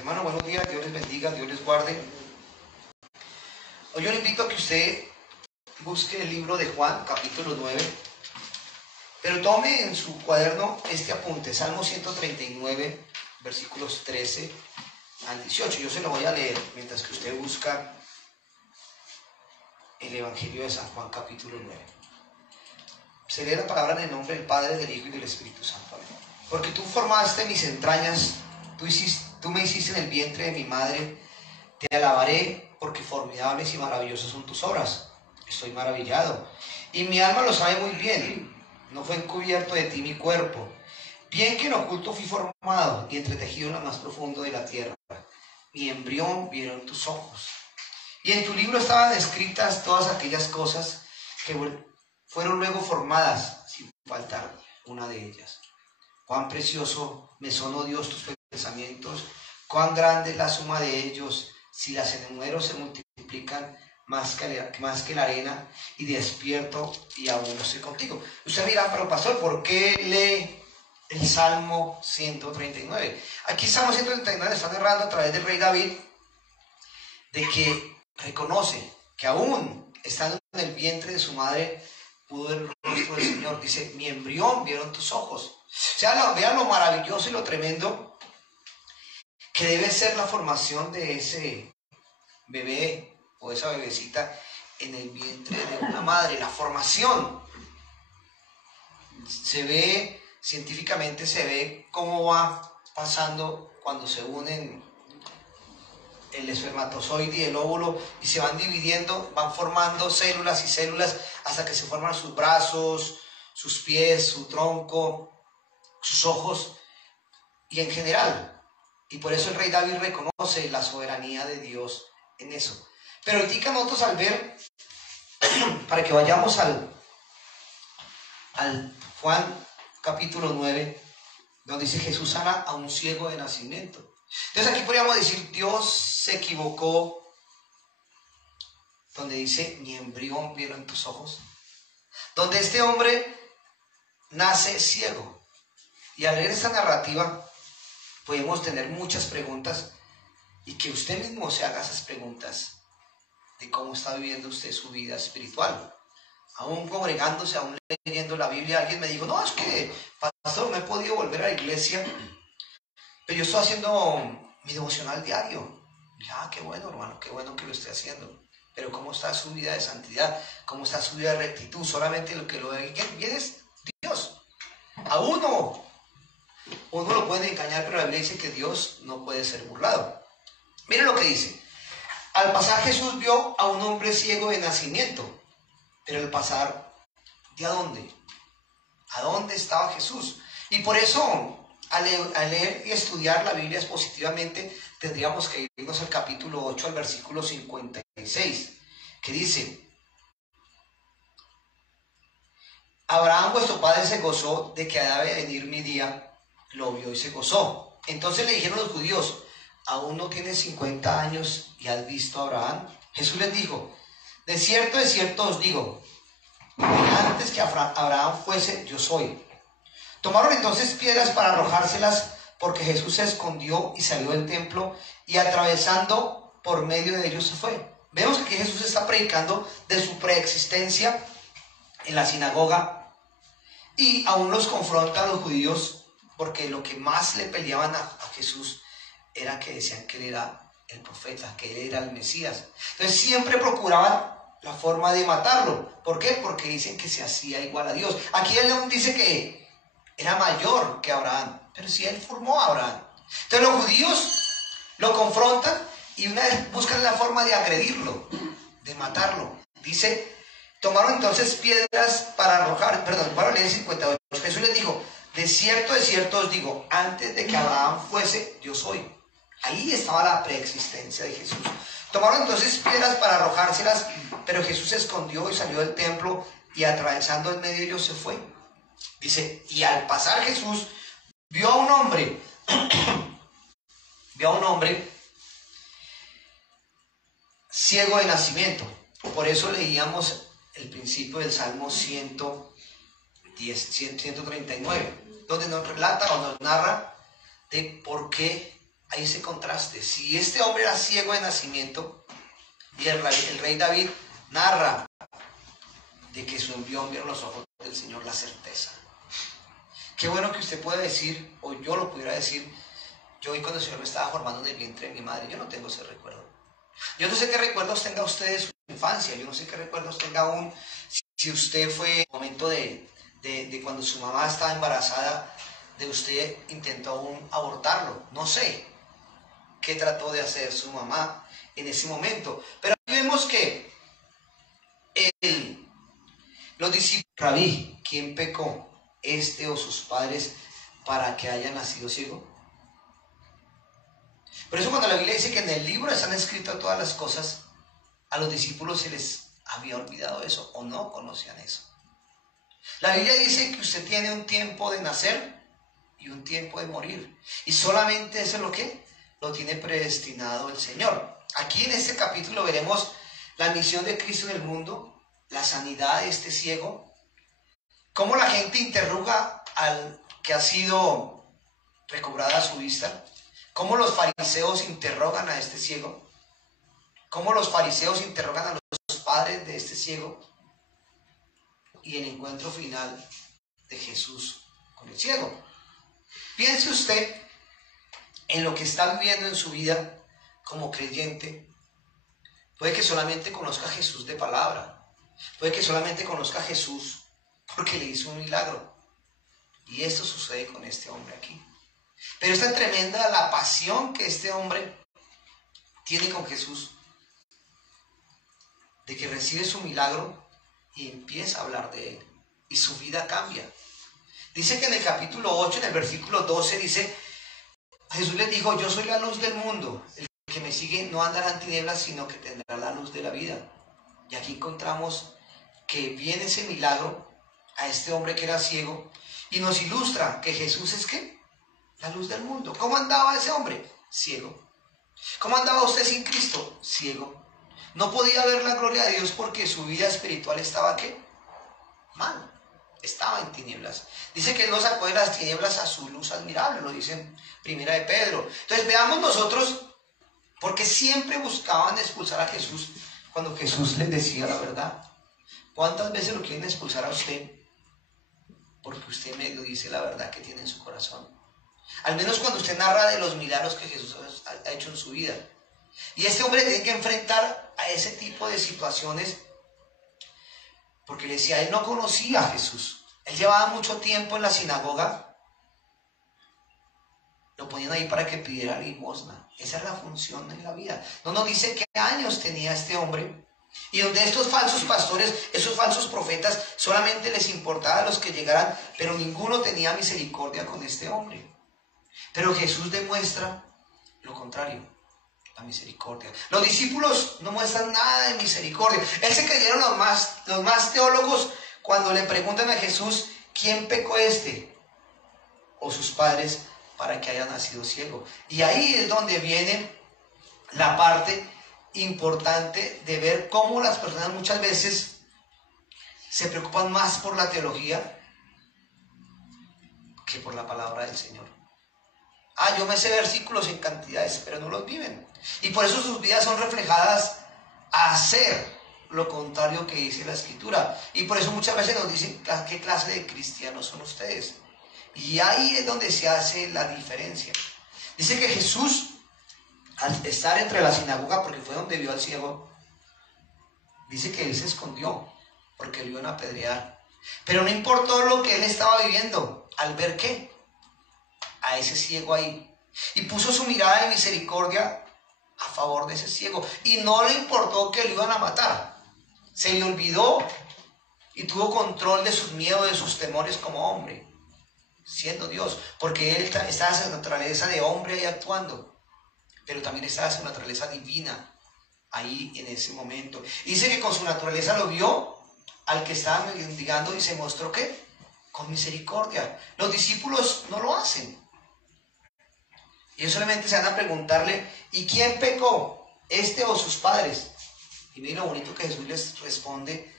hermanos, buenos días, Dios les bendiga, Dios les guarde. Hoy yo le invito a que usted busque el libro de Juan, capítulo 9, pero tome en su cuaderno este apunte, Salmo 139, versículos 13 al 18. Yo se lo voy a leer mientras que usted busca el Evangelio de San Juan, capítulo 9. Se lee la palabra en el nombre del Padre, del Hijo y del Espíritu Santo. Amén. Porque tú formaste mis entrañas, tú me hiciste en el vientre de mi madre. Te alabaré, porque formidables y maravillosas son tus obras. Estoy maravillado, y mi alma lo sabe muy bien. No fue encubierto de ti mi cuerpo. Bien que en oculto fui formado y entretejido en lo más profundo de la tierra. Mi embrión vieron tus ojos. Y en tu libro estaban escritas todas aquellas cosas que fueron luego formadas, sin faltar una de ellas. Cuán precioso me son, oh Dios, tus pensamientos, cuán grande es la suma de ellos. Si las enumero se multiplican más que la arena, y despierto y aún no estoy contigo. Usted dirá, pero pastor, ¿por qué lee el Salmo 139? Aquí Salmo 139 está narrando a través del rey David de que reconoce que aún estando en el vientre de su madre pudo ver el rostro del Señor. Dice, mi embrión vieron tus ojos. O sea, vean lo maravilloso y lo tremendo que debe ser la formación de ese bebé o esa bebecita en el vientre de una madre. La formación se ve, científicamente se ve cómo va pasando cuando se unen el espermatozoide y el óvulo y se van dividiendo, van formando células y células hasta que se forman sus brazos, sus pies, su tronco, sus ojos y en general. Y por eso el rey David reconoce la soberanía de Dios en eso. Pero ahorita nosotros al ver, para que vayamos al Juan capítulo 9, donde dice Jesús sana a un ciego de nacimiento. Entonces aquí podríamos decir, Dios se equivocó, donde dice, mi embrión vieron tus ojos. Donde este hombre nace ciego. Y al leer esta narrativa, podemos tener muchas preguntas y que usted mismo se haga esas preguntas de cómo está viviendo usted su vida espiritual. Aún congregándose, aún leyendo la Biblia, alguien me dijo, no, es que, pastor, no he podido volver a la iglesia, pero yo estoy haciendo mi devocional diario. Y dije, qué bueno, hermano, qué bueno que lo esté haciendo. Pero ¿cómo está su vida de santidad? ¿Cómo está su vida de rectitud? Solamente lo que lo ve bien es Dios. A uno lo puede engañar, pero la Biblia dice que Dios no puede ser burlado. Miren lo que dice. Al pasar Jesús vio a un hombre ciego de nacimiento. Pero al pasar, ¿de a dónde? ¿A dónde estaba Jesús? Y por eso, al leer y estudiar la Biblia expositivamente, tendríamos que irnos al capítulo 8, al versículo 56, que dice, Abraham vuestro padre se gozó de que ha de venir mi día, lo vio y se gozó. Entonces le dijeron los judíos, ¿aún no tienes 50 años y has visto a Abraham? Jesús les dijo, de cierto os digo, antes que Abraham fuese, yo soy. Tomaron entonces piedras para arrojárselas, porque Jesús se escondió y salió del templo, y atravesando por medio de ellos se fue. Vemos que Jesús está predicando de su preexistencia en la sinagoga, y aún los confrontan los judíos, porque lo que más le peleaban a Jesús era que decían que él era el profeta, que él era el Mesías. Entonces siempre procuraban la forma de matarlo. ¿Por qué? Porque dicen que se hacía igual a Dios. Aquí él dice que era mayor que Abraham, pero si él formó a Abraham. Entonces los judíos lo confrontan y una vez buscan la forma de agredirlo, de matarlo. Dice, tomaron entonces piedras para arrojar, voy a leer el 58. Jesús les dijo, de cierto os digo, antes de que Abraham fuese, yo soy. Ahí estaba la preexistencia de Jesús. Tomaron entonces piedras para arrojárselas, pero Jesús se escondió y salió del templo, y atravesando en medio de ellos se fue. Dice, y al pasar Jesús vio a un hombre ciego de nacimiento. Por eso leíamos el principio del Salmo 139, donde nos relata o nos narra de por qué hay ese contraste. Si este hombre era ciego de nacimiento, y el rey David narra de que su envión vieron los ojos del Señor, la certeza. Qué bueno que usted pueda decir, o yo lo pudiera decir, yo vi cuando el Señor me estaba formando en el vientre de mi madre. Yo no tengo ese recuerdo. Yo no sé qué recuerdos tenga usted de su infancia. Yo no sé qué recuerdos tenga aún si usted fue en el momento de cuando su mamá estaba embarazada, de usted intentó aún abortarlo. No sé qué trató de hacer su mamá en ese momento. Pero aquí vemos que los discípulos, Rabí, ¿quién pecó? ¿Este o sus padres para que haya nacido ciego? Por eso cuando la Biblia dice que en el libro están escritas todas las cosas, a los discípulos se les había olvidado eso o no conocían eso. La Biblia dice que usted tiene un tiempo de nacer y un tiempo de morir. Y solamente eso es lo que lo tiene predestinado el Señor. Aquí en este capítulo veremos la misión de Cristo en el mundo, la sanidad de este ciego, cómo la gente interroga al que ha sido recobrada su vista, cómo los fariseos interrogan a este ciego, cómo los fariseos interrogan a los padres de este ciego, y el encuentro final de Jesús con el ciego. Piense usted en lo que está viviendo en su vida como creyente. Puede que solamente conozca a Jesús de palabra, puede que solamente conozca a Jesús porque le hizo un milagro, y esto sucede con este hombre aquí. Pero es tan tremenda la pasión que este hombre tiene con Jesús, de que recibe su milagro y empieza a hablar de él, y su vida cambia. Dice que en el capítulo 8, en el versículo 12, dice, Jesús les dijo, yo soy la luz del mundo, el que me sigue no andará en tinieblas, sino que tendrá la luz de la vida. Y aquí encontramos que viene ese milagro a este hombre que era ciego, y nos ilustra que Jesús es ¿qué? La luz del mundo. ¿Cómo andaba ese hombre? Ciego. ¿Cómo andaba usted sin Cristo? Ciego. No podía ver la gloria de Dios porque su vida espiritual estaba ¿qué? Mal. Estaba en tinieblas. Dice que Él nos sacó de las tinieblas a su luz admirable, lo dice en Primera de Pedro. Entonces veamos nosotros, porque siempre buscaban expulsar a Jesús cuando Jesús les decía la verdad. ¿Cuántas veces lo quieren expulsar a usted? Porque usted medio dice la verdad que tiene en su corazón. Al menos cuando usted narra de los milagros que Jesús ha hecho en su vida. Y este hombre tiene que enfrentar a ese tipo de situaciones, porque le decía, él no conocía a Jesús. Él llevaba mucho tiempo en la sinagoga. Lo ponían ahí para que pidiera limosna. Esa es la función en la vida. No nos dice qué años tenía este hombre. Y donde estos falsos pastores, esos falsos profetas, solamente les importaba a los que llegaran, pero ninguno tenía misericordia con este hombre. Pero Jesús demuestra lo contrario, la misericordia. Los discípulos no muestran nada de misericordia. Él se creyeron los más teólogos cuando le preguntan a Jesús, ¿quién pecó este o sus padres para que haya nacido ciego? Y ahí es donde viene la parte importante de ver cómo las personas muchas veces se preocupan más por la teología que por la palabra del Señor. Yo me sé versículos en cantidades, pero no los viven. Y por eso sus vidas son reflejadas a hacer lo contrario que dice la Escritura. Y por eso muchas veces nos dicen qué clase de cristianos son ustedes. Y ahí es donde se hace la diferencia. Dice que Jesús, al estar entre la sinagoga, porque fue donde vio al ciego, dice que él se escondió porque lo iban a apedrear. Pero no importó lo que él estaba viviendo, al ver ¿qué? A ese ciego ahí. Y puso su mirada de misericordia a favor de ese ciego. Y no le importó que lo iban a matar. Se le olvidó y tuvo control de sus miedos, de sus temores como hombre, siendo Dios. Porque él estaba en su naturaleza de hombre ahí actuando, pero también estaba en su naturaleza divina ahí en ese momento. Dice que con su naturaleza lo vio al que estaba mendigando y se mostró ¿qué? Con misericordia. Los discípulos no lo hacen. Ellos solamente se van a preguntarle, ¿y quién pecó? ¿Este o sus padres? Y miren lo bonito que Jesús les responde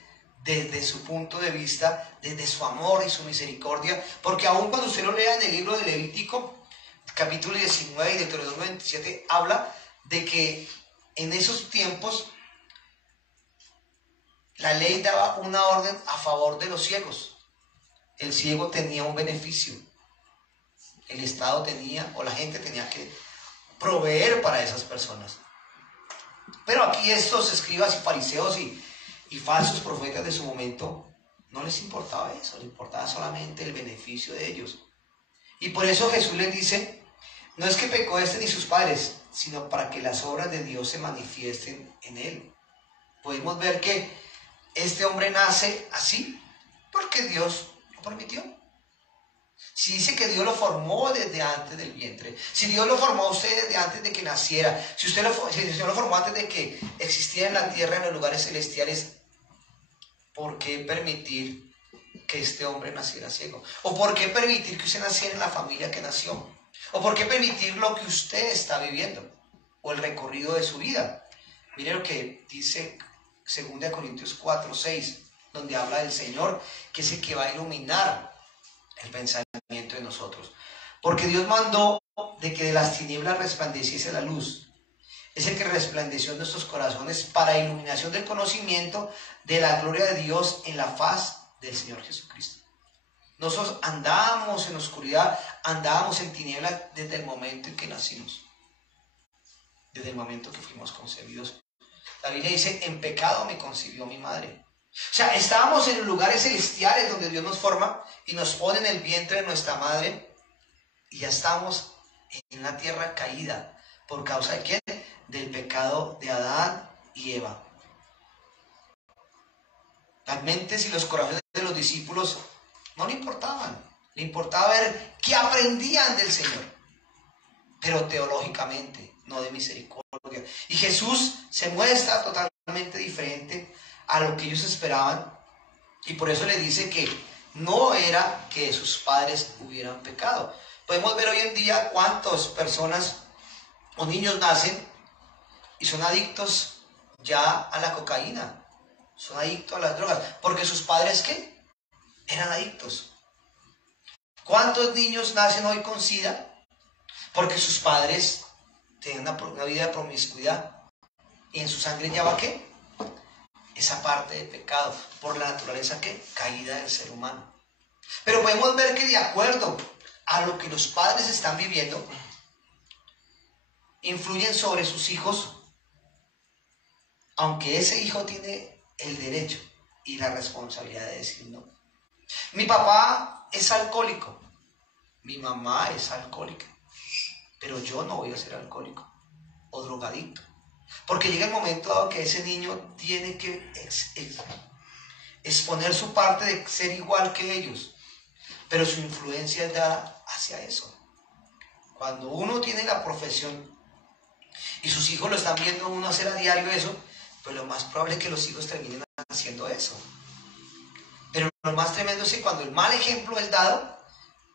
desde su punto de vista, desde su amor y su misericordia. Porque aún cuando usted lo lea en el libro de Levítico, capítulo 19 y Deuteronomio 27 habla de que en esos tiempos la ley daba una orden a favor de los ciegos. El ciego tenía un beneficio. El Estado tenía, o la gente tenía que proveer para esas personas. Pero aquí estos escribas y fariseos y falsos profetas de su momento, no les importaba eso, les importaba solamente el beneficio de ellos. Y por eso Jesús les dice, no es que pecó este ni sus padres, sino para que las obras de Dios se manifiesten en él. Podemos ver que este hombre nace así porque Dios lo permitió. Si dice que Dios lo formó desde antes del vientre, si Dios lo formó a usted desde antes de que naciera, si Dios lo formó antes de que existiera en la tierra, en los lugares celestiales, ¿por qué permitir que este hombre naciera ciego? ¿O por qué permitir que usted naciera en la familia que nació? ¿O por qué permitir lo que usted está viviendo? ¿O el recorrido de su vida? Mire lo que dice 2 Corintios 4, 6, donde habla del Señor, que es el que va a iluminar el pensamiento de nosotros. Porque Dios mandó de que de las tinieblas resplandeciese la luz. Es el que resplandeció en nuestros corazones para iluminación del conocimiento de la gloria de Dios en la faz del Señor Jesucristo. Nosotros andábamos en oscuridad, andábamos en tinieblas desde el momento en que nacimos, desde el momento que fuimos concebidos. La Biblia dice, en pecado me concibió mi madre. O sea, estábamos en lugares celestiales donde Dios nos forma y nos pone en el vientre de nuestra madre, y ya estamos en la tierra caída. ¿Por causa de quién? Del pecado de Adán y Eva. Las mentes y los corazones de los discípulos no le importaban. Le importaba ver qué aprendían del Señor, pero teológicamente, no de misericordia. Y Jesús se muestra totalmente diferente a lo que ellos esperaban, y por eso le dice que no era que sus padres hubieran pecado. Podemos ver hoy en día cuántas personas o niños nacen y son adictos ya a la cocaína, son adictos a las drogas, porque sus padres, ¿qué? Eran adictos. ¿Cuántos niños nacen hoy con SIDA? Porque sus padres tienen una vida de promiscuidad y en su sangre ya va, ¿qué? Esa parte de pecado, por la naturaleza, ¿qué? Caída del ser humano. Pero podemos ver que de acuerdo a lo que los padres están viviendo, influyen sobre sus hijos, aunque ese hijo tiene el derecho y la responsabilidad de decir no. Mi papá es alcohólico, mi mamá es alcohólica, pero yo no voy a ser alcohólico o drogadicto, porque llega el momento dado que ese niño tiene que exponer su parte de ser igual que ellos, pero su influencia es dada hacia eso. Cuando uno tiene la profesión y sus hijos lo están viendo uno hacer a diario eso, pues lo más probable es que los hijos terminen haciendo eso. Pero lo más tremendo es que cuando el mal ejemplo es dado,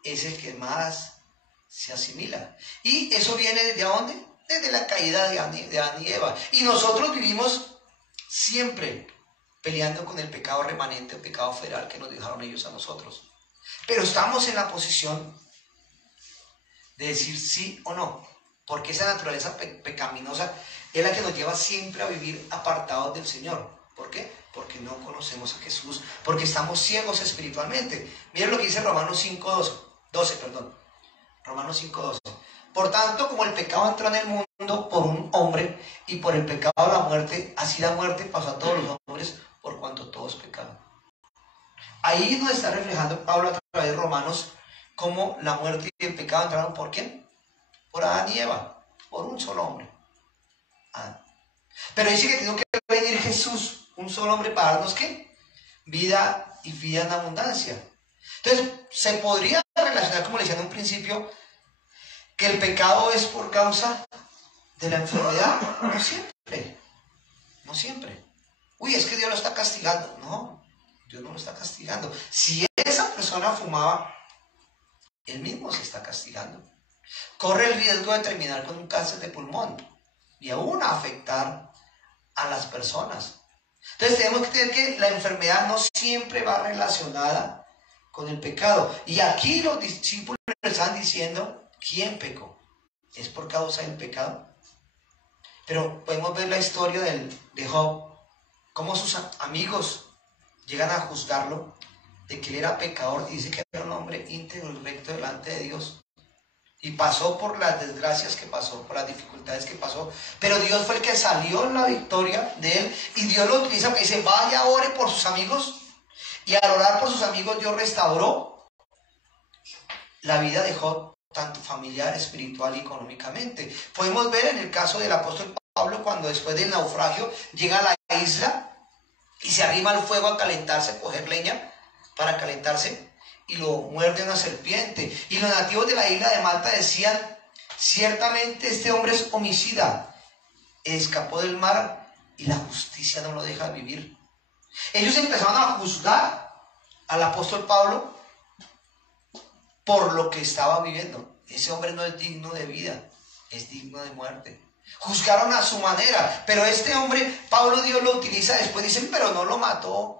es el que más se asimila. Y eso viene ¿desde dónde? Desde la caída de Adán y Eva. Y nosotros vivimos siempre peleando con el pecado remanente, el pecado federal que nos dejaron ellos a nosotros. Pero estamos en la posición de decir sí o no, porque esa naturaleza pecaminosa es la que nos lleva siempre a vivir apartados del Señor. ¿Por qué? Porque no conocemos a Jesús, porque estamos ciegos espiritualmente. Miren lo que dice Romanos 5:12. Romanos 5:12. Por tanto, como el pecado entró en el mundo por un hombre, y por el pecado la muerte, así la muerte pasó a todos los hombres, por cuanto todos pecaron. Ahí nos está reflejando Pablo a través de Romanos cómo la muerte y el pecado entraron ¿por quién? Por Adán y Eva, por un solo hombre, Adán. Pero dice que tiene que venir Jesús, un solo hombre, para darnos ¿qué? Vida y vida en abundancia. Entonces, se podría relacionar, como le decía en un principio, que el pecado es por causa de la enfermedad. No siempre, no siempre. Uy, es que Dios lo está castigando. No, Dios no lo está castigando. Si esa persona fumaba, él mismo se está castigando. Corre el riesgo de terminar con un cáncer de pulmón y aún afectar a las personas. Entonces tenemos que entender que la enfermedad no siempre va relacionada con el pecado. Y aquí los discípulos están diciendo ¿Quién pecó? ¿Es por causa del pecado? Pero podemos ver la historia de Job, cómo sus amigos llegan a juzgarlo de que él era pecador, y dice que era un hombre íntegro y recto delante de Dios. Y pasó por las desgracias que pasó, por las dificultades que pasó, pero Dios fue el que salió en la victoria de él, y Dios lo utiliza porque dice, vaya, ore por sus amigos, y al orar por sus amigos Dios restauró la vida de Job, tanto familiar, espiritual y económicamente. Podemos ver en el caso del apóstol Pablo, cuando después del naufragio llega a la isla y se arrima al fuego a calentarse, a coger leña para calentarse, y lo muerde una serpiente. Y los nativos de la isla de Malta decían, ciertamente este hombre es homicida, escapó del mar y la justicia no lo deja vivir. Ellos empezaron a juzgar al apóstol Pablo por lo que estaba viviendo. Ese hombre no es digno de vida, es digno de muerte. Juzgaron a su manera, pero este hombre, Pablo, Dios lo utiliza después, dicen, pero no lo mató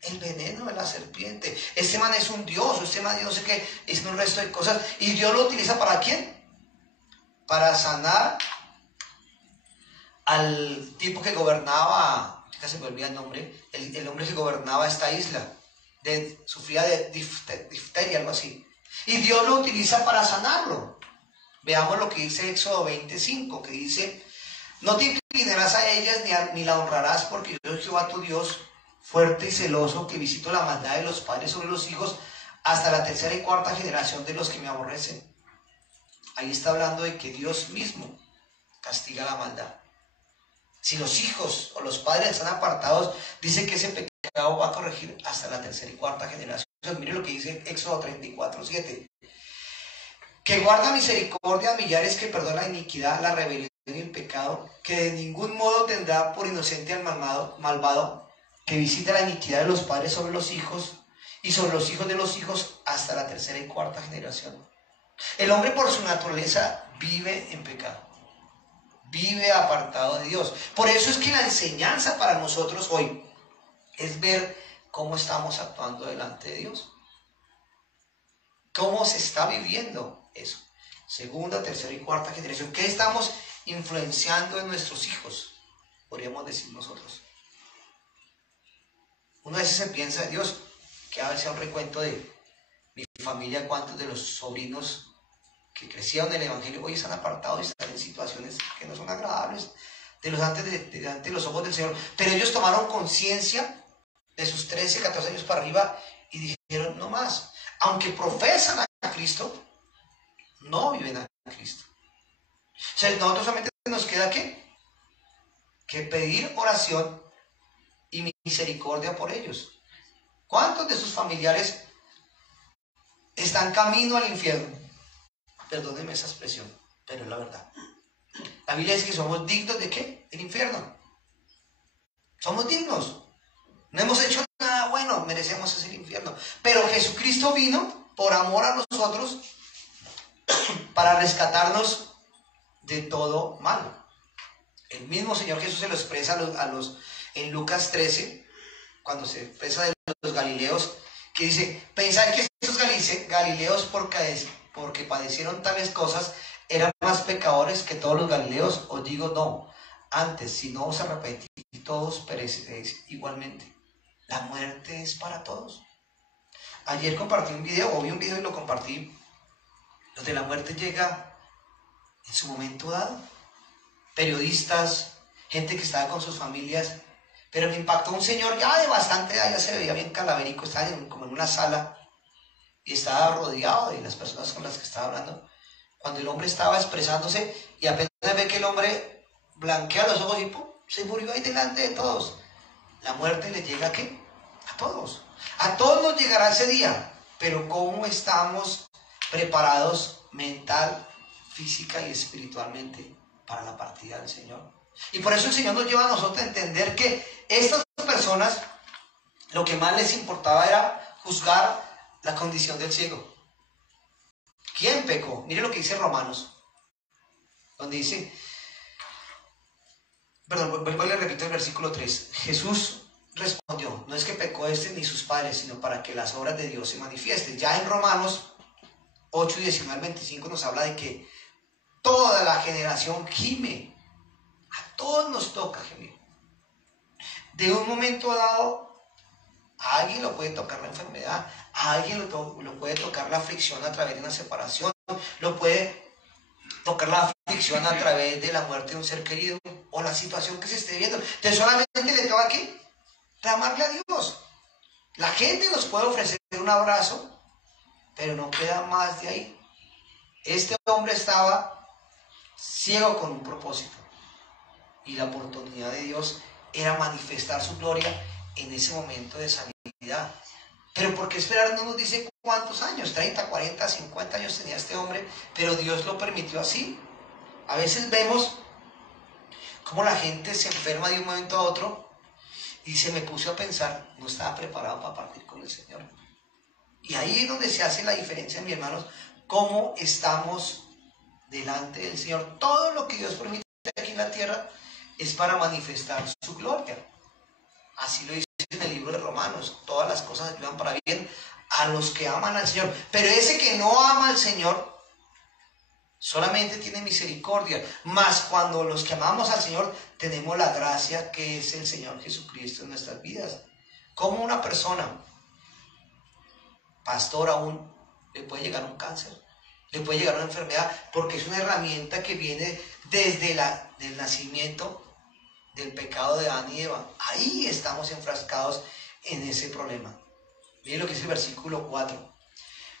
el veneno de la serpiente. Este man es un dios, este man no sé qué, es un resto de cosas. ¿Y Dios lo utiliza para quién? Para sanar al tipo que gobernaba, ya se me olvida el nombre, el hombre que gobernaba esta isla, sufría de difteria, algo así. Y Dios lo utiliza para sanarlo. Veamos lo que dice Éxodo 25, que dice, no te inclinarás a ellas ni la honrarás, porque yo soy Jehová tu Dios, fuerte y celoso, que visito la maldad de los padres sobre los hijos hasta la tercera y cuarta generación de los que me aborrecen. Ahí está hablando de que Dios mismo castiga la maldad. Si los hijos o los padres están apartados, dice que ese pecado va a corregir hasta la tercera y cuarta generación. Mire lo que dice Éxodo 34:7. Que guarda misericordia a millares, que perdona la iniquidad, la rebelión y el pecado, que de ningún modo tendrá por inocente al malvado, que visita la iniquidad de los padres sobre los hijos y sobre los hijos de los hijos hasta la tercera y cuarta generación. El hombre por su naturaleza vive en pecado, vive apartado de Dios. Por eso es que la enseñanza para nosotros hoy es ver cómo estamos actuando delante de Dios, cómo se está viviendo eso. Segunda, tercera y cuarta generación. ¿Qué estamos influenciando en nuestros hijos? Podríamos decir nosotros. Uno a veces se piensa, Dios, que a veces un recuento de mi familia, cuántos de los sobrinos que crecieron en el Evangelio hoy están apartados y están en situaciones que no son agradables delante de los ojos del Señor. Pero ellos tomaron conciencia de sus 13, 14 años para arriba y dijeron, no más. Aunque profesan a Cristo, no viven a Cristo. O sea, nosotros solamente nos queda que pedir oración y misericordia por ellos. ¿Cuántos de sus familiares están camino al infierno? Perdónenme esa expresión, pero es la verdad. La Biblia dice que somos dignos ¿de qué? Del infierno. Somos dignos. No hemos hecho nada bueno, merecemos ese infierno. Pero Jesucristo vino por amor a nosotros para rescatarnos de todo mal. El mismo Señor Jesús se lo expresa en Lucas 13, cuando se expresa de los galileos, que dice, pensad que estos galileos porque padecieron tales cosas, eran más pecadores que todos los galileos. Os digo no, antes, si no os arrepentís, todos pereceréis igualmente. La muerte es para todos. Ayer compartí un video, o vi un video y lo compartí, donde la muerte llega en su momento dado. Periodistas, gente que estaba con sus familias, pero me impactó un señor ya de bastante edad, ya se le veía bien calavérico, estaba como en una sala y estaba rodeado de las personas con las que estaba hablando. Cuando el hombre estaba expresándose y apenas ve que el hombre blanquea los ojos y ¡pum!, se murió ahí delante de todos. La muerte le llega ¿a qué? A todos. A todos nos llegará ese día, pero ¿cómo estamos preparados mental, física y espiritualmente para la partida del Señor? Y por eso el Señor nos lleva a nosotros a entender que estas personas, lo que más les importaba era juzgar la condición del ciego. ¿Quién pecó? Mire lo que dice Romanos, donde dice, perdón, vuelvo y le repito el versículo 3. Jesús respondió, no es que pecó este ni sus padres, sino para que las obras de Dios se manifiesten. Ya en Romanos 8, 19 al 25 nos habla de que toda la generación gime. A todos nos toca gemir. De un momento dado, a alguien lo puede tocar la enfermedad, a alguien lo puede tocar la aflicción a través de una separación, lo puede tocar la aflicción a través de la muerte de un ser querido o la situación que se esté viendo. Entonces solamente le toca ¿qué? Clamarle a Dios. La gente nos puede ofrecer un abrazo, pero no queda más de ahí. Este hombre estaba ciego con un propósito y la oportunidad de Dios era manifestar su gloria en ese momento de sanidad. Pero ¿por qué esperar? No nos dice cuántos años, 30, 40, 50 años tenía este hombre, pero Dios lo permitió así. A veces vemos cómo la gente se enferma de un momento a otro y se me puso a pensar, no estaba preparado para partir con el Señor. Y ahí es donde se hace la diferencia, mis hermanos, cómo estamos delante del Señor. Todo lo que Dios permite aquí en la tierra es para manifestar su gloria. Así lo dice en el libro de Romanos, todas las cosas ayudan para bien a los que aman al Señor. Pero ese que no ama al Señor solamente tiene misericordia. Mas cuando los que amamos al Señor tenemos la gracia que es el Señor Jesucristo en nuestras vidas. Como una persona, pastor aún, le puede llegar un cáncer, le puede llegar una enfermedad, porque es una herramienta que viene desde el nacimiento del pecado de Adán y Eva. Ahí estamos enfrascados en ese problema. Miren lo que dice el versículo 4.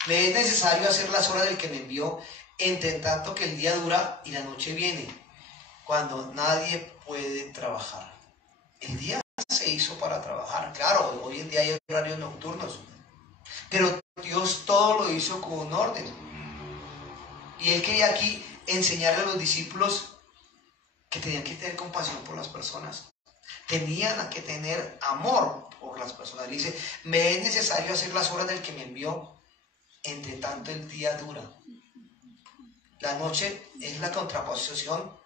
Le es necesario hacer las obras del que me envió, entre tanto que el día dura y la noche viene, cuando nadie puede trabajar. El día se hizo para trabajar. Claro, hoy en día hay horarios nocturnos, pero Dios todo lo hizo con un orden. Y Él quería aquí enseñarle a los discípulos que tenían que tener compasión por las personas. Tenían que tener amor por las personas. Le dice, me es necesario hacer las obras del que me envió, entre tanto el día dura. La noche es la contraposición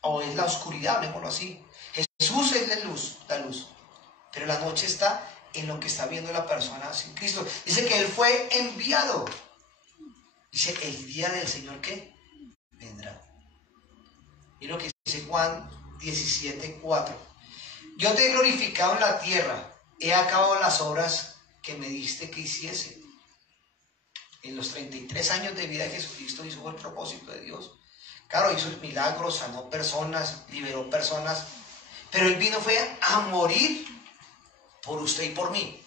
o es la oscuridad, hablemoslo así. Jesús es la luz, pero la noche está en lo que está viendo la persona sin Cristo. Dice que Él fue enviado. Dice, el día del Señor, ¿qué? Vendrá. Y lo que dice Juan 17:4. Yo te he glorificado en la tierra, he acabado las obras que me diste que hiciese. En los 33 años de vida de Jesucristo hizo el propósito de Dios. Claro, hizo milagros, sanó personas, liberó personas, pero Él vino fue a morir por usted y por mí.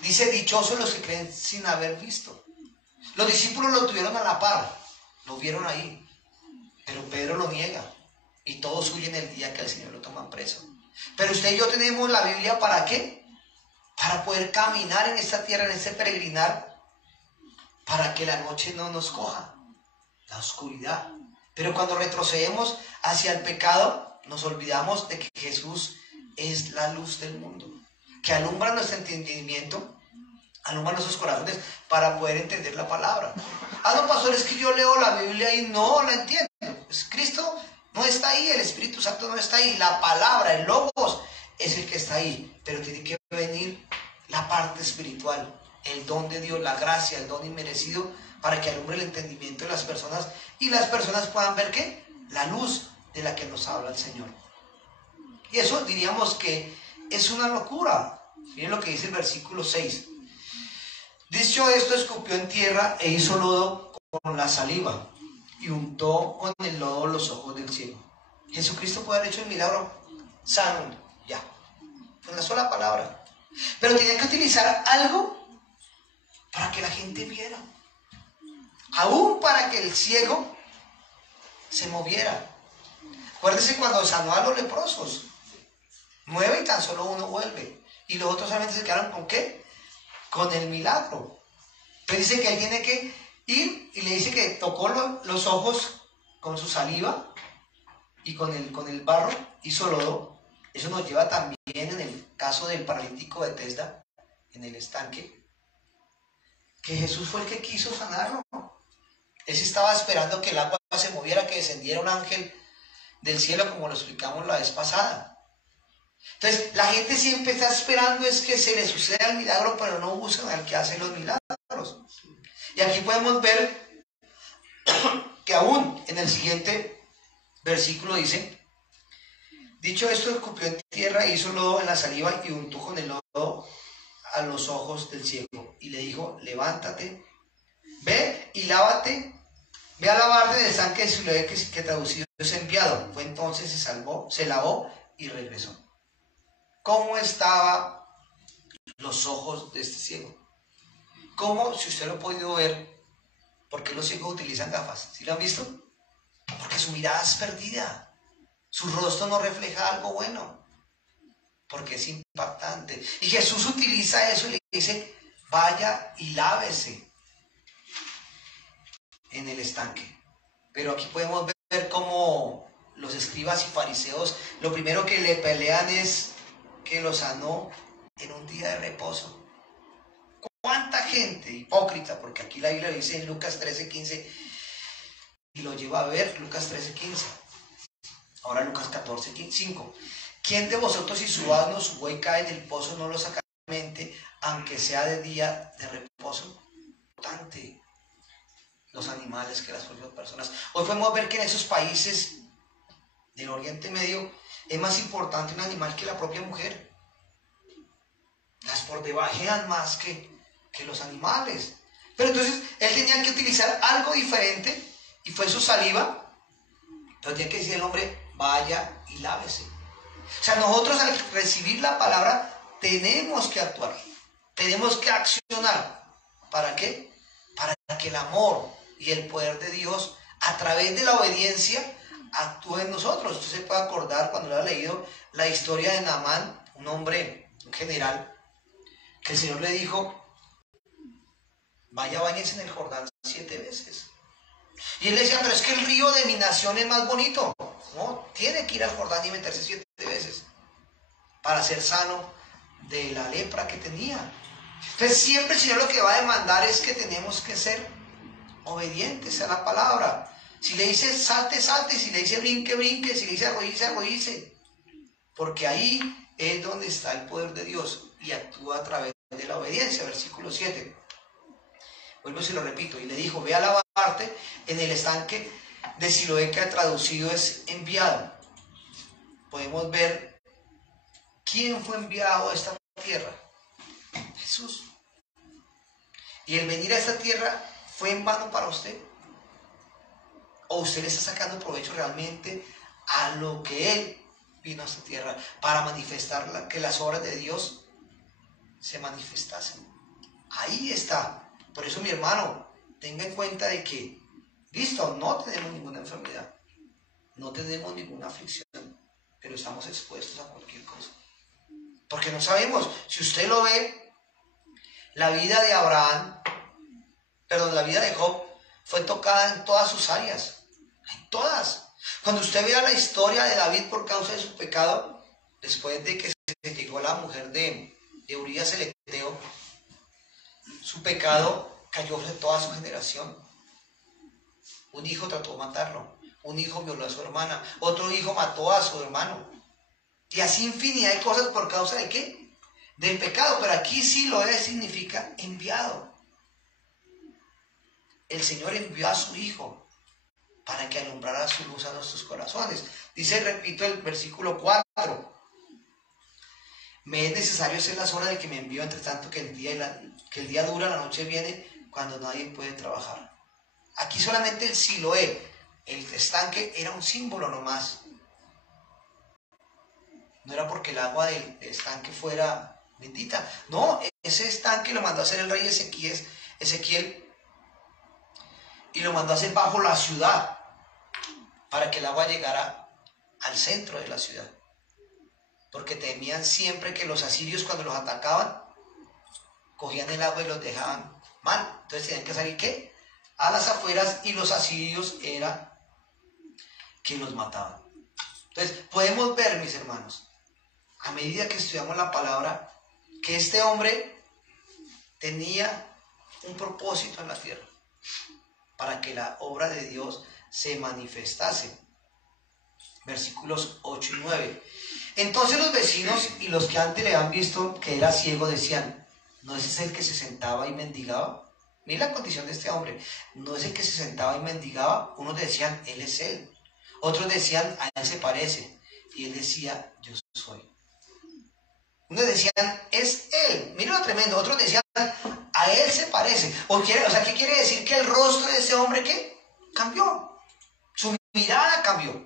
Dice, dichosos los que creen sin haber visto. Los discípulos lo tuvieron a la par, lo vieron ahí, pero Pedro lo niega y todos huyen el día que el Señor lo toma preso. Pero usted y yo tenemos la Biblia, ¿para qué? Para poder caminar en esta tierra, en este peregrinar, para que la noche no nos coja, la oscuridad. Pero cuando retrocedemos hacia el pecado, nos olvidamos de que Jesús es la luz del mundo, que alumbra nuestro entendimiento, alumbra nuestros corazones para poder entender la palabra. No, pastor, es que yo leo la Biblia y no la entiendo. Pues Cristo no está ahí, el Espíritu Santo no está ahí, la palabra, el Logos es el que está ahí, pero tiene que venir la parte espiritual, el don de Dios, la gracia, el don inmerecido, para que alumbre el entendimiento de las personas y las personas puedan ver ¿qué? La luz de la que nos habla el Señor. Y eso diríamos que es una locura. Miren lo que dice el versículo 6. Dicho esto, escupió en tierra e hizo lodo con la saliva y untó con el lodo los ojos del ciego. Jesucristo puede haber hecho el milagro sano, ya, con una sola palabra. Pero tenía que utilizar algo para que la gente viera, aún para que el ciego se moviera. Acuérdense cuando sanó a los leprosos, 9 y tan solo uno vuelve, y los otros solamente se quedaron ¿con qué? Con el milagro. Pero dice que él tiene que ir y le dice que tocó los ojos con su saliva y con el barro hizo lodo. Eso nos lleva también en el caso del paralítico de Bethesda, en el estanque, que Jesús fue el que quiso sanarlo. Él sí estaba esperando que el agua se moviera, que descendiera un ángel del cielo, como lo explicamos la vez pasada. Entonces, la gente siempre está esperando es que se le suceda el milagro, pero no buscan al que hace los milagros. Y aquí podemos ver que aún en el siguiente versículo dice: dicho esto, escupió en tierra, hizo lodo en la saliva y untó con el lodo a los ojos del ciego. Y le dijo: levántate, ve y lávate, ve a lavarte en el estanque de Siloé, que traducido es enviado. Fue entonces, se lavó y regresó. ¿Cómo estaban los ojos de este ciego? ¿Cómo, si usted lo ha podido ver, por qué los ciegos utilizan gafas? ¿Sí lo han visto? Porque su mirada es perdida. Su rostro no refleja algo bueno. Porque es impactante. Y Jesús utiliza eso y le dice: vaya y lávese en el estanque. Pero aquí podemos ver cómo los escribas y fariseos, lo primero que le pelean es que lo sanó en un día de reposo. ¿Cuánta gente hipócrita? Porque aquí la Biblia dice en Lucas 13:15, y lo lleva a ver, Lucas 13:15. Ahora Lucas 14:5. ¿Quién de vosotros, si su asno o su buey cae en el pozo, no lo saca mente, aunque sea de día de reposo? Importante los animales que las propias personas. Hoy podemos ver que en esos países del Oriente Medio es más importante un animal que la propia mujer. Las pordebajean más que los animales. Pero entonces él tenía que utilizar algo diferente y fue su saliva. Entonces tiene que decir el hombre: vaya y lávese. O sea, nosotros al recibir la palabra tenemos que actuar, tenemos que accionar. ¿Para qué? Para que el amor y el poder de Dios a través de la obediencia actúe en nosotros. Usted se puede acordar cuando lo ha leído la historia de Naamán, un hombre, un general, que el Señor le dijo: vaya, báñese en el Jordán 7 veces. Y él le decía: pero es que el río de mi nación es más bonito. No, tiene que ir al Jordán y meterse 7 veces para ser sano de la lepra que tenía. Entonces siempre el Señor lo que va a demandar es que tenemos que ser obedientes a la palabra. Si le dice salte, salte; si le dice brinque, brinque; si le dice arrodíllese, arrodíllese. Porque ahí es donde está el poder de Dios y actúa a través de la obediencia. Versículo 7. Vuelvo y se lo repito. Y le dijo: ve a lavarte en el estanque de Siloé, que traducido es enviado. Podemos ver quién fue enviado a esta tierra: Jesús. Y el venir a esta tierra fue en vano para usted, o usted le está sacando provecho realmente a lo que él vino a esta tierra para manifestar que las obras de Dios se manifestasen. Ahí está. Por eso, mi hermano, tenga en cuenta de que, listo, no tenemos ninguna enfermedad, no tenemos ninguna aflicción, pero estamos expuestos a cualquier cosa. Porque no sabemos, si usted lo ve, la vida de la vida de Job fue tocada en todas sus áreas, en todas. Cuando usted vea la historia de David por causa de su pecado, después de que se llegó la mujer de Urías el Eteo, su pecado cayó sobre toda su generación. Un hijo trató de matarlo, un hijo violó a su hermana, otro hijo mató a su hermano. Y así infinidad de cosas por causa de ¿qué? Del pecado. Pero aquí sí lo es, significa enviado. El Señor envió a su Hijo para que alumbrara su luz a nuestros corazones. Dice, repito, el versículo 4. Me es necesario hacer las horas de que me envió, entre tanto que el día dura, la noche viene, cuando nadie puede trabajar. Aquí solamente el Siloé, el estanque, era un símbolo nomás. No era porque el agua del estanque fuera bendita. No, ese estanque lo mandó a hacer el rey Ezequiel, y lo mandó a hacer bajo la ciudad, para que el agua llegara al centro de la ciudad. Porque temían siempre que los asirios, cuando los atacaban, cogían el agua y los dejaban mal. Entonces tenían que salir ¿qué? A las afueras, y los asirios era quien los mataban. Entonces podemos ver, mis hermanos, a medida que estudiamos la palabra, que este hombre tenía un propósito en la tierra, para que la obra de Dios se manifestase. Versículos 8 y 9. Entonces los vecinos y los que antes le habían visto que era ciego decían: ¿no es ese el que se sentaba y mendigaba? Mira la condición de este hombre. No es el que se sentaba y mendigaba. Unos decían, él es él. Otros decían, a él se parece. Y él decía, yo soy. Unos decían, es él. Mira lo tremendo. Otros decían, a él se parece. ¿Qué quiere decir? Que el rostro de ese hombre, ¿qué? Cambió. Su mirada cambió.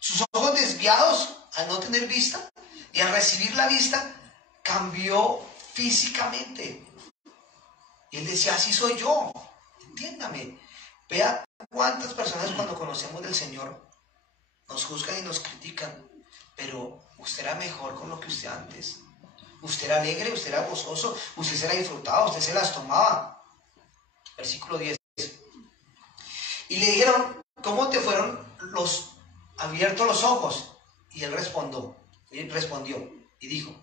Sus ojos desviados al no tener vista y al recibir la vista, cambió físicamente. Y él decía, así soy yo. Entiéndame. Vea cuántas personas cuando conocemos del Señor nos juzgan y nos critican. Pero usted era mejor con lo que usted antes. Usted era alegre, usted era gozoso, usted se la disfrutaba, usted se las tomaba. Versículo 10. Y le dijeron, ¿cómo te fueron abiertos los ojos? Y él respondió y dijo,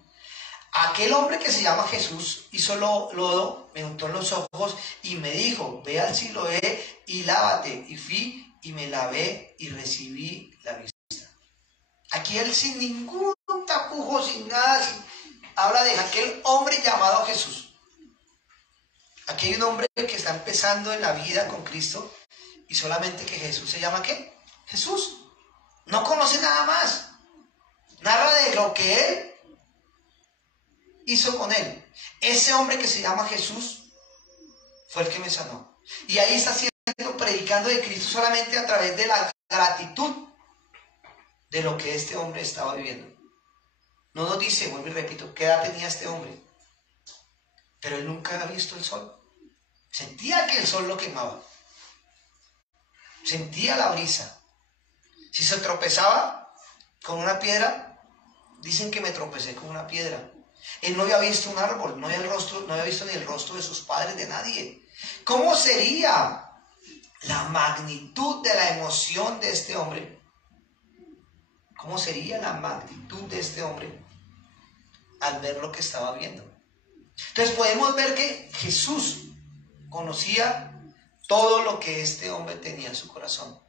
aquel hombre que se llama Jesús hizo lodo, me untó en los ojos y me dijo, ve al Siloé y lávate. Y fui y me lavé y recibí la vista. Aquí él sin ningún tapujo, sin nada, habla de aquel hombre llamado Jesús. Aquí hay un hombre que está empezando en la vida con Cristo y solamente que Jesús se llama ¿qué? Jesús. No conoce nada más. Narra de lo que él hizo con él. Ese hombre que se llama Jesús fue el que me sanó. Y ahí está siendo predicando de Cristo solamente a través de la gratitud de lo que este hombre estaba viviendo. No nos dice, vuelvo y repito, qué edad tenía este hombre. Pero él nunca había visto el sol. Sentía que el sol lo quemaba. Sentía la brisa. Si se tropezaba con una piedra, dicen que me tropecé con una piedra. Él no había visto un árbol, no había visto ni el rostro de sus padres, de nadie. ¿Cómo sería la magnitud de la emoción de este hombre? ¿Cómo sería la magnitud de este hombre al ver lo que estaba viendo? Entonces podemos ver que Jesús conocía todo lo que este hombre tenía en su corazón.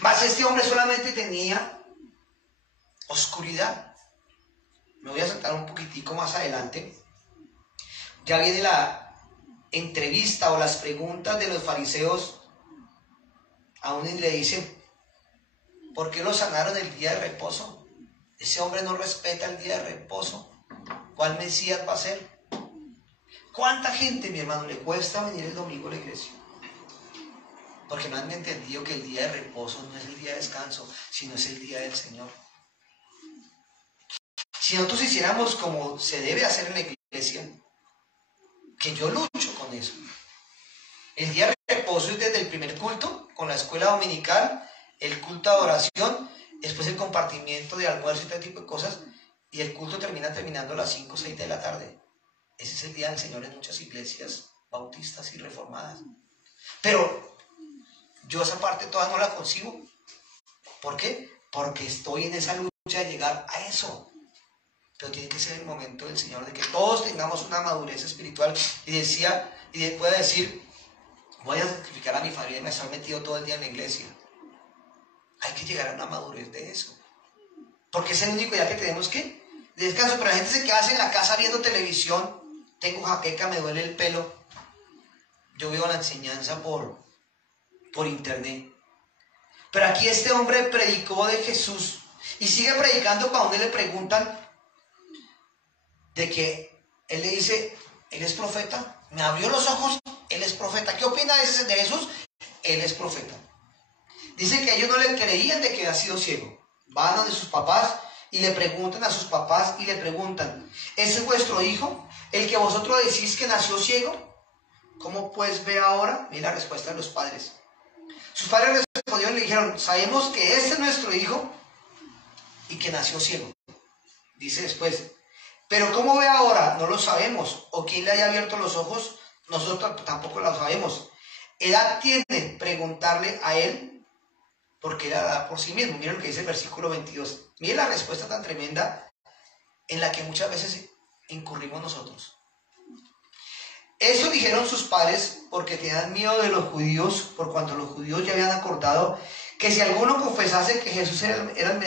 Mas este hombre solamente tenía oscuridad. Me voy a saltar un poquitico más adelante. Ya viene la entrevista o las preguntas de los fariseos. A uno le dicen, ¿por qué lo sanaron el día de reposo? Ese hombre no respeta el día de reposo. ¿Cuál Mesías va a ser? ¿Cuánta gente, mi hermano, le cuesta venir el domingo a la iglesia? Porque no han entendido que el día de reposo no es el día de descanso, sino es el día del Señor. Si nosotros hiciéramos como se debe hacer en la iglesia, que yo lucho con eso. El día de reposo es desde el primer culto, con la escuela dominical, el culto de adoración, después el compartimiento de almuerzo y todo tipo de cosas, y el culto terminando a las 5 o 6 de la tarde. Ese es el día del Señor en muchas iglesias bautistas y reformadas. Pero yo esa parte toda no la concibo. ¿Por qué? Porque estoy en esa lucha de llegar a eso. Pero tiene que ser el momento del Señor de que todos tengamos una madurez espiritual y pueda decir, voy a sacrificar a mi familia y me estoy metido todo el día en la iglesia. Hay que llegar a una madurez de eso. Porque es el único día que tenemos que descanso. Pero la gente se queda en la casa viendo televisión. Tengo jaqueca, me duele el pelo. Yo veo la enseñanza por internet. Pero aquí este hombre predicó de Jesús y sigue predicando cuando le preguntan de que él le dice, él es profeta, me abrió los ojos, él es profeta. ¿Qué opina de Jesús? Él es profeta. Dice que ellos no le creían de que había sido ciego. Van a de sus papás y le preguntan a sus papás y le preguntan, ¿ese es vuestro hijo, el que vosotros decís que nació ciego? ¿Cómo pues ve ahora? Mira la respuesta de los padres. Sus padres respondieron y le dijeron, sabemos que este es nuestro hijo y que nació ciego. Dice después, pero ¿cómo ve ahora? No lo sabemos. ¿O quién le haya abierto los ojos? Nosotros tampoco lo sabemos. Edad tiene preguntarle a él, porque él da por sí mismo. Miren lo que dice el versículo 22. Miren la respuesta tan tremenda en la que muchas veces incurrimos nosotros. Eso dijeron sus padres porque tenían miedo de los judíos, por cuanto los judíos ya habían acordado que si alguno confesase que Jesús era el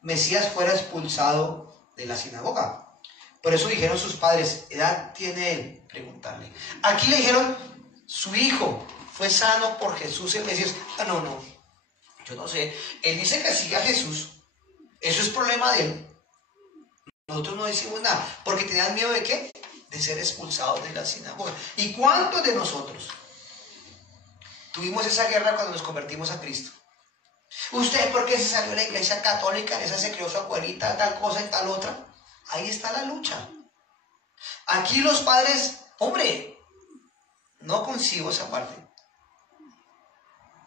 Mesías fuera expulsado de la sinagoga. Por eso dijeron sus padres, ¿edad tiene él? Preguntarle. Aquí le dijeron, su hijo fue sano por Jesús el Mesías. No, yo no sé. Él dice que siga a Jesús. Eso es problema de él. Nosotros no decimos nada, porque tenían miedo ¿de qué? De ser expulsados de la sinagoga. ¿Y cuántos de nosotros tuvimos esa guerra cuando nos convertimos a Cristo? ¿Usted por qué se salió de la iglesia católica? En esa se crió su abuelita, tal cosa y tal otra. Ahí está la lucha. Aquí los padres, hombre, no concibo esa parte.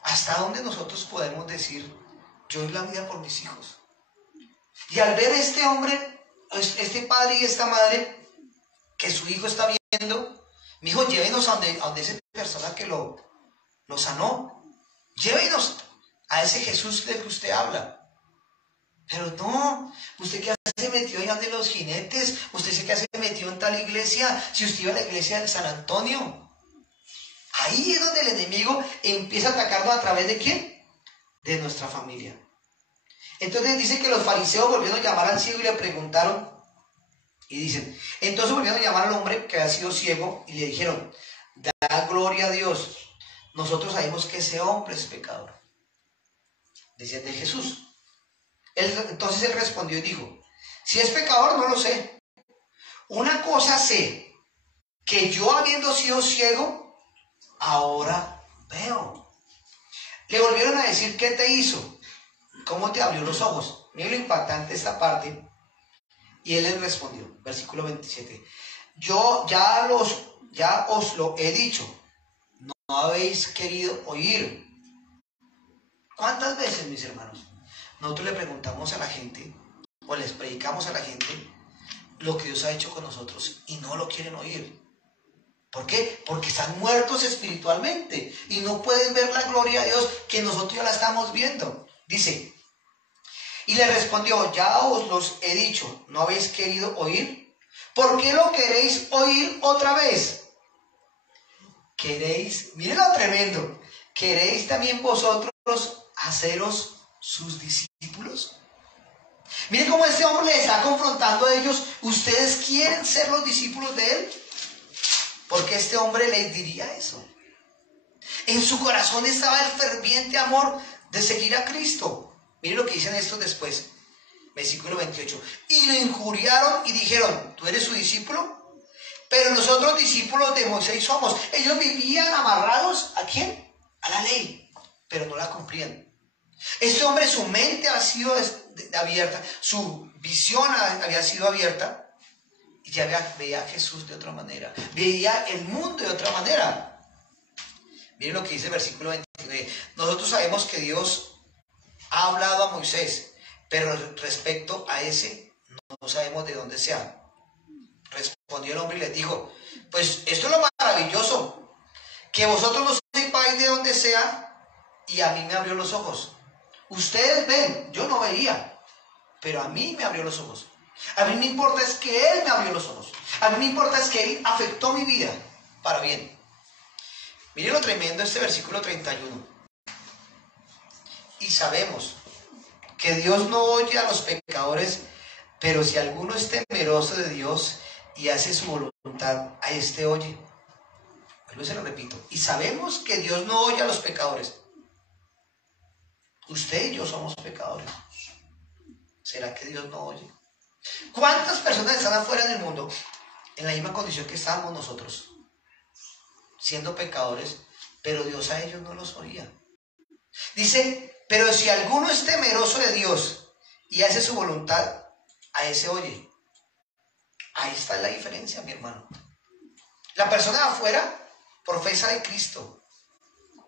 ¿Hasta dónde nosotros podemos decir, yo doy la vida por mis hijos? Y al ver este hombre, este padre y esta madre, que su hijo está viendo, mi hijo, llévenos a donde esa persona que lo sanó. Llévenos a ese Jesús del que usted habla. Pero no, usted que se metió allá de los jinetes, usted se que se metió en tal iglesia, si usted iba a la iglesia de San Antonio. Ahí es donde el enemigo empieza a atacarnos a través de ¿quién? De nuestra familia. Entonces dice que los fariseos volvieron a llamar al ciego y le preguntaron, y dicen, entonces volvieron a llamar al hombre que había sido ciego y le dijeron, da gloria a Dios, nosotros sabemos que ese hombre es pecador. Decían de Jesús. Entonces él respondió y dijo, si es pecador no lo sé. Una cosa sé, que yo habiendo sido ciego, ahora veo. Le volvieron a decir, ¿qué te hizo? ¿Cómo te abrió los ojos? Miren lo impactante esta parte. Y él les respondió, versículo 27, yo ya os lo he dicho, no habéis querido oír. ¿Cuántas veces, mis hermanos, nosotros le preguntamos a la gente, o les predicamos a la gente, lo que Dios ha hecho con nosotros, y no lo quieren oír? ¿Por qué? Porque están muertos espiritualmente, y no pueden ver la gloria de Dios, que nosotros ya la estamos viendo. Dice, y le respondió, ya os los he dicho, ¿no habéis querido oír? ¿Por qué lo queréis oír otra vez? ¿Queréis? Miren lo tremendo. ¿Queréis también vosotros haceros sus discípulos? Miren cómo este hombre le está confrontando a ellos. ¿Ustedes quieren ser los discípulos de él? Porque este hombre les diría eso. En su corazón estaba el ferviente amor de seguir a Cristo. Miren lo que dicen estos después. Versículo 28. Y lo injuriaron y dijeron, ¿tú eres su discípulo? Pero nosotros discípulos de Moisés somos. Ellos vivían amarrados, ¿a quién? A la ley, pero no la cumplían. Este hombre, su mente ha sido abierta, su visión había sido abierta, y ya veía a Jesús de otra manera, veía el mundo de otra manera. Miren lo que dice el versículo 29. Nosotros sabemos que Dios ha hablado a Moisés, pero respecto a ese no sabemos de dónde sea. Respondió el hombre y les dijo, pues esto es lo maravilloso, que vosotros no sepáis de dónde sea, y a mí me abrió los ojos. Ustedes ven, yo no veía, pero a mí me abrió los ojos. A mí me importa es que Él me abrió los ojos. A mí me importa es que Él afectó mi vida para bien. Miren lo tremendo este versículo 31. Y sabemos que Dios no oye a los pecadores, pero si alguno es temeroso de Dios y hace su voluntad, a este oye. Luego se lo repito. Y sabemos que Dios no oye a los pecadores. Usted y yo somos pecadores. ¿Será que Dios no oye? ¿Cuántas personas están afuera del mundo en la misma condición que estábamos nosotros? Siendo pecadores, pero Dios a ellos no los oía. Dice, pero si alguno es temeroso de Dios y hace su voluntad, a ese oye. Ahí está la diferencia, mi hermano. La persona de afuera profesa de Cristo.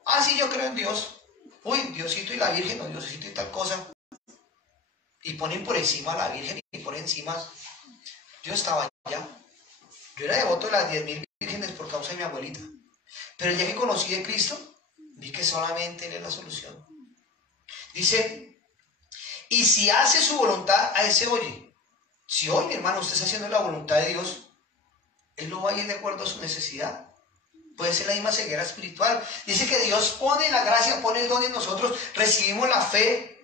Ah, sí, yo creo en Dios. Uy, Diosito y la Virgen, o Diosito y tal cosa. Y ponen por encima a la Virgen y por encima. Yo estaba allá. Yo era devoto de las 10.000 vírgenes por causa de mi abuelita. Pero el día que conocí de Cristo, vi que solamente Él es la solución. Dice, y si hace su voluntad, a ese oye. Si hoy, mi hermano, usted está haciendo la voluntad de Dios, Él no va a ir de acuerdo a su necesidad. Puede ser la misma ceguera espiritual. Dice que Dios pone la gracia, pone el don en nosotros, recibimos la fe,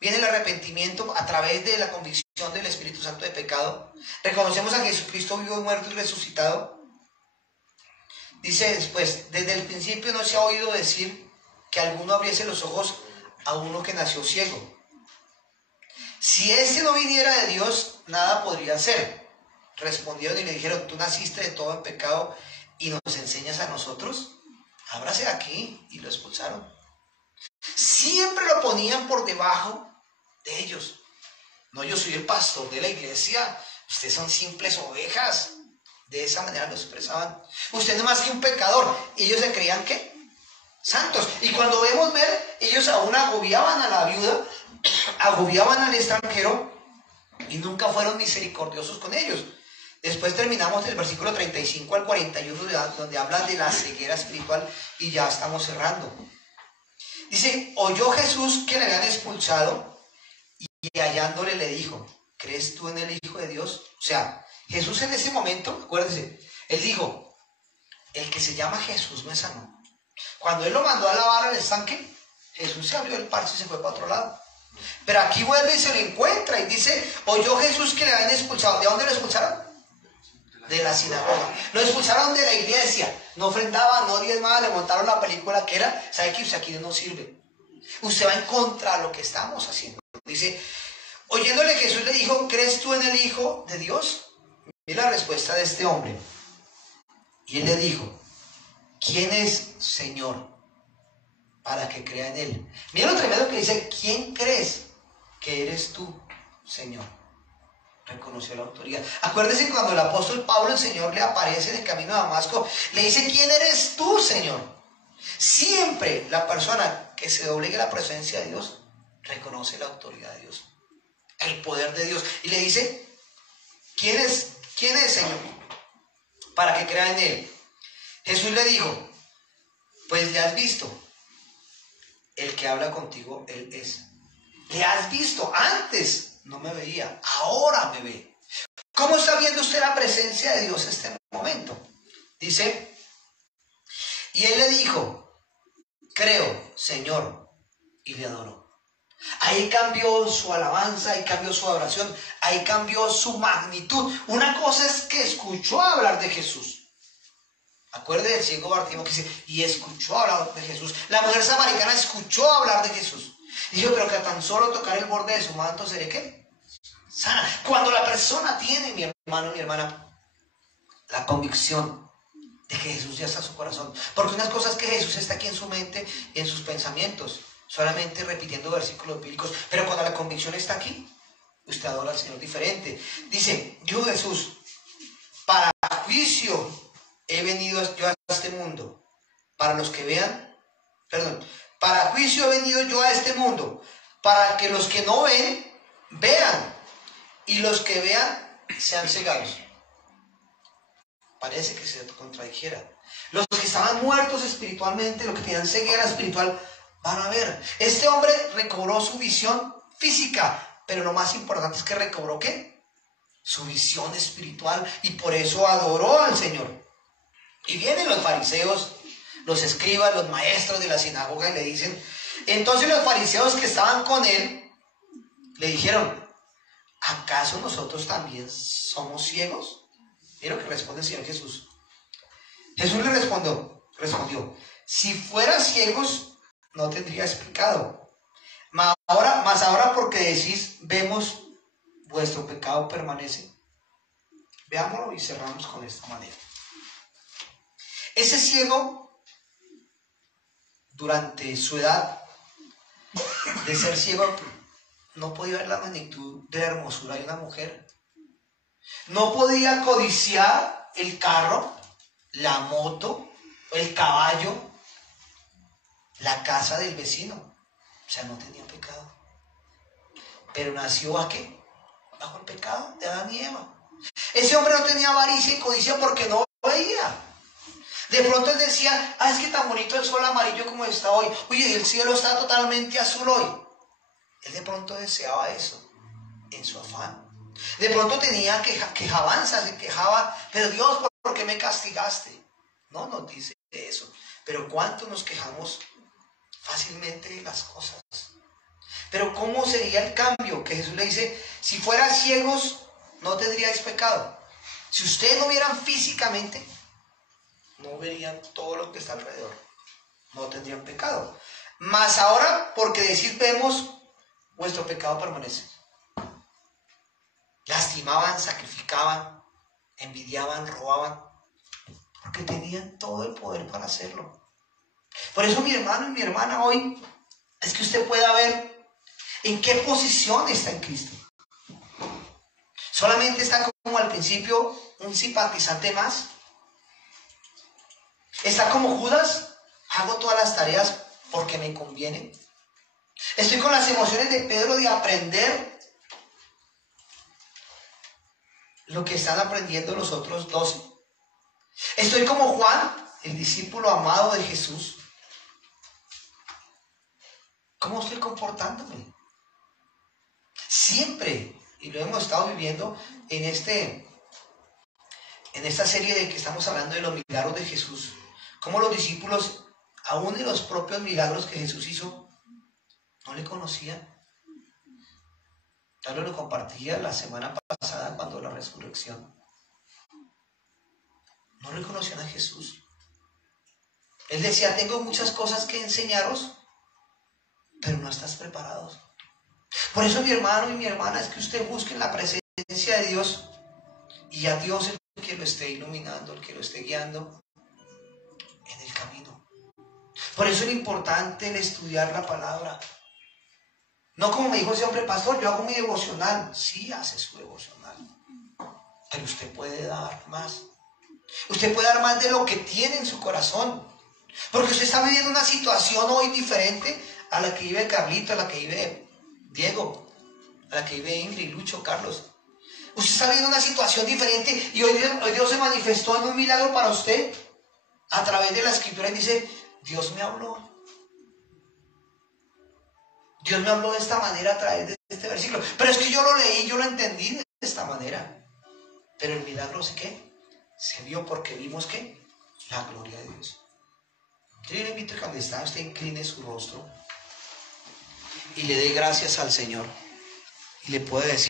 viene el arrepentimiento a través de la convicción del Espíritu Santo de pecado. Reconocemos a Jesucristo vivo, muerto y resucitado. Dice después, desde el principio no se ha oído decir que alguno abriese los ojos a uno que nació ciego. Si este no viniera de Dios, nada podría hacer. Respondieron y le dijeron, tú naciste de todo en pecado y nos enseñas a nosotros. Ábrase de aquí. Y lo expulsaron. Siempre lo ponían por debajo de ellos. No, yo soy el pastor de la iglesia, ustedes son simples ovejas. De esa manera lo expresaban. Usted no es más que un pecador. Y ellos se creían ¿qué? Santos. Y cuando vemos ver, ellos aún agobiaban a la viuda, agobiaban al extranjero y nunca fueron misericordiosos con ellos. Después terminamos del versículo 35 al 41, donde habla de la ceguera espiritual, y ya estamos cerrando. Dice, oyó Jesús que le habían expulsado y hallándole le dijo, ¿crees tú en el Hijo de Dios? O sea, Jesús en ese momento, acuérdense, él dijo, el que se llama Jesús me sanó. Cuando él lo mandó a lavar al estanque, Jesús se abrió el parche y se fue para otro lado. Pero aquí vuelve y se lo encuentra y dice, oyó Jesús que le habían expulsado. ¿De dónde lo expulsaron? De la sinagoga. Lo expulsaron de la iglesia. No ofrendaba, no diezmaba, le montaron la película que era, ¿sabe que usted aquí no sirve? Usted va en contra de lo que estamos haciendo. Dice, oyéndole Jesús le dijo, ¿crees tú en el Hijo de Dios? Mira la respuesta de este hombre. Y él le dijo, ¿quién es Señor para que crea en él? Mira lo tremendo que dice, ¿quién crees que eres tú, Señor? Reconoció la autoridad. Acuérdese cuando el apóstol Pablo, el Señor le aparece en el camino de Damasco, le dice, ¿quién eres tú, Señor? Siempre la persona que se doblegue a la presencia de Dios reconoce la autoridad de Dios, el poder de Dios, y le dice, ¿quién es Señor para que crea en él? Jesús le dijo, pues le has visto, el que habla contigo, él es. Le has visto, antes no me veía, ahora me ve. ¿Cómo está viendo usted la presencia de Dios en este momento? Dice, y él le dijo, creo, Señor, y le adoró. Ahí cambió su alabanza, ahí cambió su adoración, ahí cambió su magnitud. Una cosa es que escuchó hablar de Jesús. Acuerde del ciego Bartimeo que dice, y escuchó hablar de Jesús. La mujer samaritana escuchó hablar de Jesús. Dijo, pero que a tan solo tocar el borde de su manto seré ¿qué? Sana. Cuando la persona tiene, mi hermano, mi hermana, la convicción de que Jesús ya está en su corazón. Porque unas cosas que Jesús está aquí en su mente y en sus pensamientos, solamente repitiendo versículos bíblicos, pero cuando la convicción está aquí, usted adora al Señor diferente. Dice, yo Jesús, para juicio he venido yo a este mundo, para los que vean, para juicio he venido yo a este mundo, para que los que no ven, vean, y los que vean, sean cegados. Parece que se contradijera. Los que estaban muertos espiritualmente, los que tenían ceguera espiritual, van a ver. Este hombre recobró su visión física, pero lo más importante es que recobró ¿qué? Su visión espiritual, y por eso adoró al Señor. Y vienen los fariseos, los escribas, los maestros de la sinagoga y le dicen, entonces los fariseos que estaban con él, le dijeron, ¿acaso nosotros también somos ciegos? Mira lo que responde el Señor Jesús. Jesús le respondió, si fueran ciegos, no tendríais pecado. Mas ahora porque decís, vemos, vuestro pecado permanece. Veámoslo y cerramos con esta manera. Ese ciego, durante su edad de ser ciego, no podía ver la magnitud de la hermosura de una mujer. No podía codiciar el carro, la moto, el caballo, la casa del vecino. O sea, no tenía pecado. Pero nació ¿a qué? Bajo el pecado de Adán y Eva. Ese hombre no tenía avaricia y codicia porque no veía. De pronto él decía, es que tan bonito el sol amarillo como está hoy. Oye, el cielo está totalmente azul hoy. Él de pronto deseaba eso en su afán. De pronto tenía quejabanzas, se quejaba, pero Dios, ¿por qué me castigaste? No nos dice eso. Pero ¿cuánto nos quejamos fácilmente de las cosas? Pero ¿cómo sería el cambio? Que Jesús le dice, si fueran ciegos, no tendríais pecado. Si ustedes no vieran físicamente, no verían todo lo que está alrededor. No tendrían pecado. Mas ahora, porque decir vemos, vuestro pecado permanece. Lastimaban, sacrificaban, envidiaban, robaban, porque tenían todo el poder para hacerlo. Por eso, mi hermano y mi hermana, hoy es que usted pueda ver en qué posición está en Cristo. Solamente está como al principio un simpatizante más. Está como Judas, hago todas las tareas porque me conviene. Estoy con las emociones de Pedro de aprender lo que están aprendiendo los otros 12. Estoy como Juan, el discípulo amado de Jesús. ¿Cómo estoy comportándome? Siempre, y lo hemos estado viviendo en esta serie de que estamos hablando de los milagros de Jesús, cómo los discípulos, aún en los propios milagros que Jesús hizo, no le conocían. Tal vez lo compartía la semana pasada cuando la resurrección. No reconocían a Jesús. Él decía, tengo muchas cosas que enseñaros, pero no estás preparados. Por eso, mi hermano y mi hermana, es que usted busque la presencia de Dios y a Dios el que lo esté iluminando, el que lo esté guiando en el camino. Por eso es importante el estudiar la palabra. No como me dijo ese hombre, pastor, yo hago mi devocional. Sí, hace su devocional, pero usted puede dar más. Usted puede dar más de lo que tiene en su corazón. Porque usted está viviendo una situación hoy diferente a la que vive Carlito, a la que vive Diego, a la que vive Ingrid, Lucho, Carlos. Usted está viviendo una situación diferente y hoy Dios se manifestó en un milagro para usted a través de la escritura y dice, Dios me habló. Dios me habló de esta manera a través de este versículo. Pero es que yo lo leí, yo lo entendí de esta manera. Pero el milagro se vio porque vimos que la gloria de Dios. Yo le invito a que cuando está usted incline su rostro y le dé gracias al Señor y le puede decir,